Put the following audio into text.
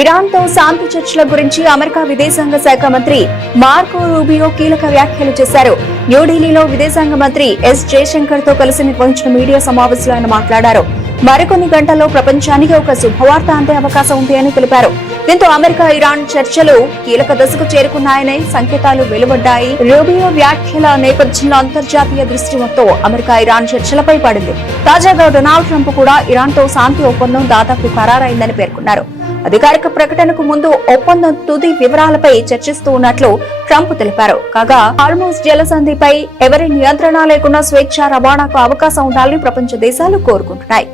Iran తో శాంతి చర్చల గురించి అమెరికా విదేశాంగ శాఖ మంత్రి మార్కో రూబియో కీలక వ్యాఖ్యలు చేశారు. న్యూఢిల్లీలో విదేశాంగ మంత్రి ఎస్ జయశంకర్ తో కలిసి నిర్వహించిన మీడియా సమావేశంలో ఆయన మాట్లాడారు. మరికొన్ని గంటల్లో ప్రపంచానికి ఒక శుభవార్త అందే అవకాశం ఉంది అని తెలిపారు. దీంతో అమెరికా ఇరాన్ చర్చలు కీలక దశకు చేరుకున్నాయనే సంకేతాలు వెలువడ్డాయి. రూబియో వ్యాఖ్యల నేపథ్యంలో అంతర్జాతీయ దృష్టి మొత్తం అమెరికా ఇరాన్ చర్చలపై పడింది. తాజాగా డొనాల్డ్ ట్రంప్ కూడా ఇరాన్ తో శాంతి ఒప్పందం దాదాపు ఖరారైందని పేర్కొన్నారు. అధికారిక ప్రకటనకు ముందు ఒప్పందం తుది వివరాలపై చర్చిస్తూ ఉన్నట్లు ట్రంప్ తెలిపారు. కాగా హార్మోజ్ జలసంధిపై ఎవరి నియంత్రణ లేకుండా స్వేచ్ఛ రవాణాకు అవకాశం ఉండాలని ప్రపంచ దేశాలు కోరుకుంటున్నాయి.